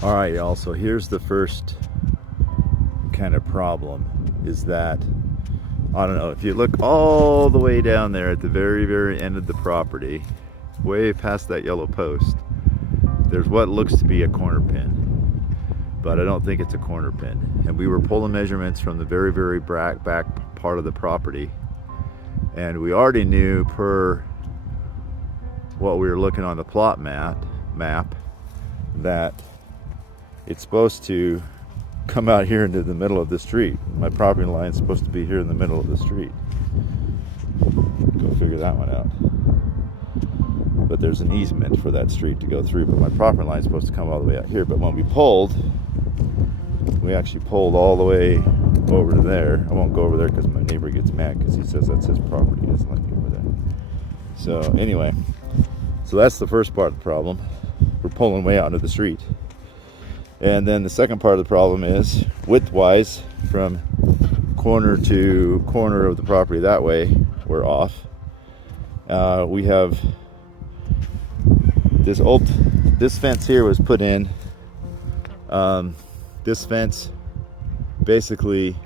All right, y'all, so here's the first kind of problem, is that, I don't know, if you look all the way down there at the very end of the property, way past that yellow post, there's what looks to be a corner pin, but I don't think it's a corner pin. And we were pulling measurements from the very back part of the property, and we already knew, per what we were looking on the plot map, that it's supposed to come out here into the middle of the street. My property line is supposed to be here in the middle of the street. Go figure that one out. But there's an easement for that street to go through, but my property line is supposed to come all the way out here. But when we pulled, we actually pulled all the way over to there. I won't go over there because my neighbor gets mad because he says that's his property. He doesn't like me over there. So anyway, so that's the first part of the problem. We're pulling way out into the street. And then the second part of the problem is, width-wise, from corner to corner of the property that way, we're off. We have this fence here was put in. This fence basically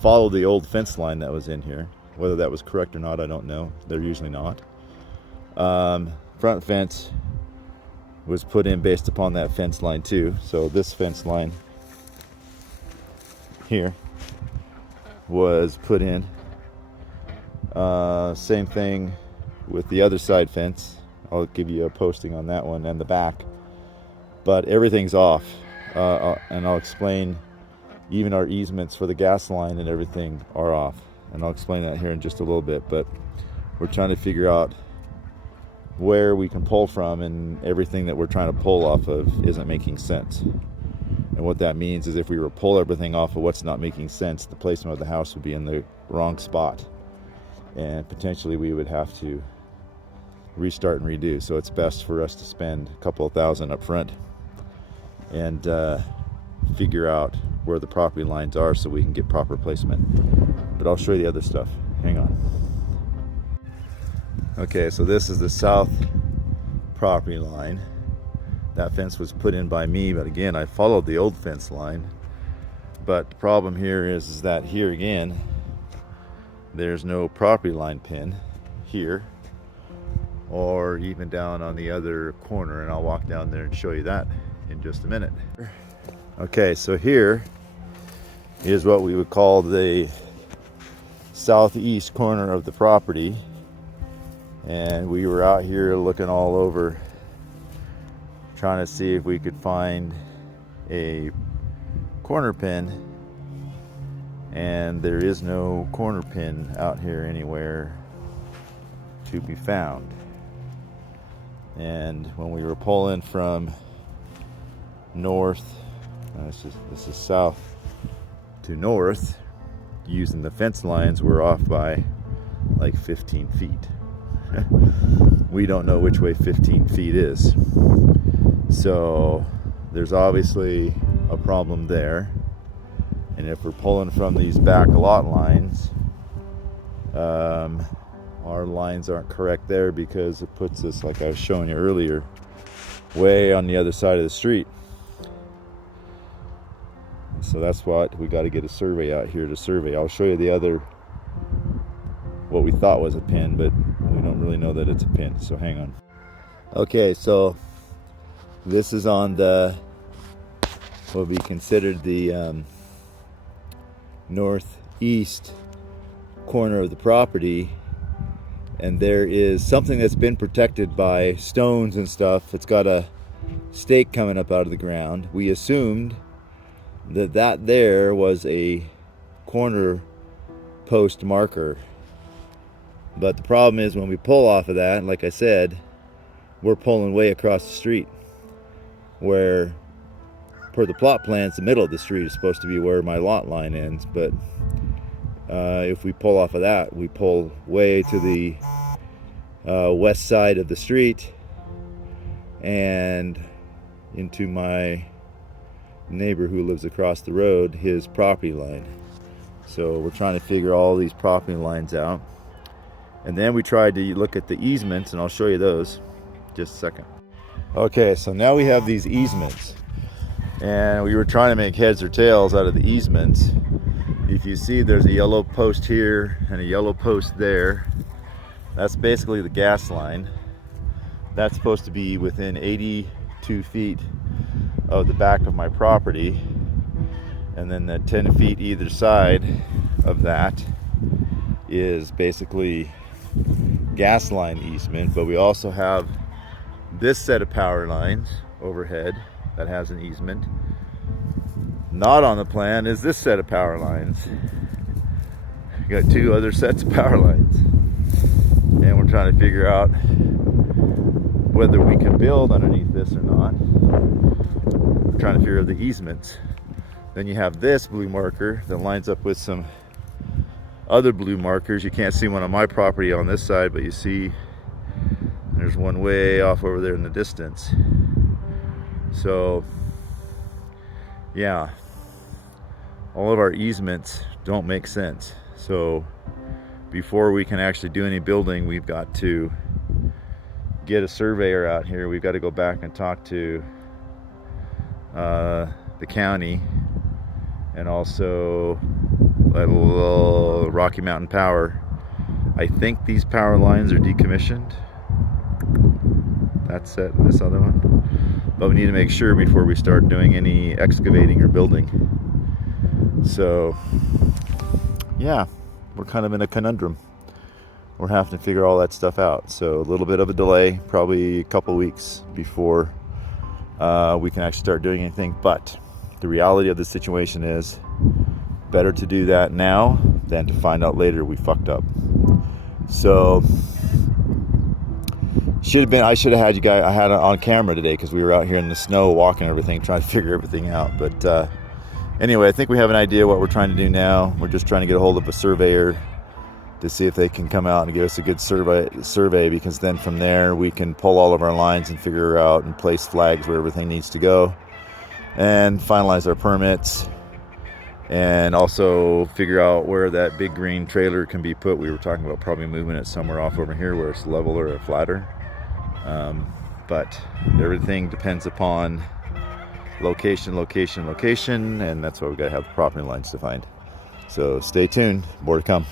followed the old fence line that was in here. Whether that was correct or not, I don't know. They're usually not. Front fence was put in based upon that fence line too. So this fence line here was put in. Same thing with the other side fence. I'll give you a posting on that one and the back. But everything's off. And I'll explain, even our easements for the gas line and everything are off. And I'll explain that here in just a little bit. But we're trying to figure out where we can pull from, and everything that we're trying to pull off of isn't making sense. And what that means is, if we were to pull everything off of what's not making sense, the placement of the house would be in the wrong spot, and potentially we would have to restart and redo. So it's best for us to spend a couple of thousand up front and figure out where the property lines are so we can get proper placement. But I'll show you the other stuff. Hang on. Okay, so this is the south property line. That fence was put in by me, but again, I followed the old fence line. But the problem here is that here again, there's no property line pin here, or even down on the other corner, and I'll walk down there and show you that in just a minute. Okay, so here is what we would call the southeast corner of the property. And we were out here looking all over, trying to see if we could find a corner pin, and there is no corner pin out here anywhere to be found. And when we were pulling from north, this is south to north, using the fence lines, we're off by like 15 feet. We don't know which way 15 feet is. So there's obviously a problem there. And if we're pulling from these back lot lines, our lines aren't correct there, because it puts us, like I was showing you earlier, way on the other side of the street. So that's what we got to get a survey out here to survey. I'll show you the other, what we thought was a pin, but we don't really know that it's a pin, so hang on. Okay, so this is on the, what would be considered the northeast corner of the property, and there is something that's been protected by stones and stuff. It's got a stake coming up out of the ground. We assumed that there was a corner post marker. But the problem is, when we pull off of that, like I said, we're pulling way across the street, where per the plot plans, the middle of the street is supposed to be where my lot line ends. But if we pull off of that, we pull way to the west side of the street and into my neighbor who lives across the road, his property line. So we're trying to figure all these property lines out. And then we tried to look at the easements, and I'll show you those in just a second. Okay, so now we have these easements. And we were trying to make heads or tails out of the easements. If you see, there's a yellow post here and a yellow post there. That's basically the gas line. That's supposed to be within 82 feet of the back of my property. And then the 10 feet either side of that is basically gas line easement. But we also have this set of power lines overhead that has an easement. Not on the plan is this set of power lines. We got two other sets of power lines. And we're trying to figure out whether we can build underneath this or not. We're trying to figure out the easements. Then you have this blue marker that lines up with some other blue markers. You can't see one on my property on this side, but you see there's one way off over there in the distance. So yeah, all of our easements don't make sense. So before we can actually do any building, we've got to get a surveyor out here. We've got to go back and talk to the county and also little Rocky Mountain Power. I think these power lines are decommissioned. That's set in this other one. But we need to make sure before we start doing any excavating or building. So yeah, we're kind of in a conundrum. We're having to figure all that stuff out. So a little bit of a delay, probably a couple weeks before we can actually start doing anything. But the reality of the situation is better to do that now than to find out later we fucked up. So I should have had you guys, I had it on camera today because we were out here in the snow walking everything, trying to figure everything out. But anyway, I think we have an idea what we're trying to do now. We're just trying to get a hold of a surveyor to see if they can come out and give us a good survey, because then from there we can pull all of our lines and figure out and place flags where everything needs to go and finalize our permits, and also figure out where that big green trailer can be put. We were talking about probably moving it somewhere off over here where it's leveler or flatter. But everything depends upon location, and that's why we got to have the property lines defined. So stay tuned, more to come.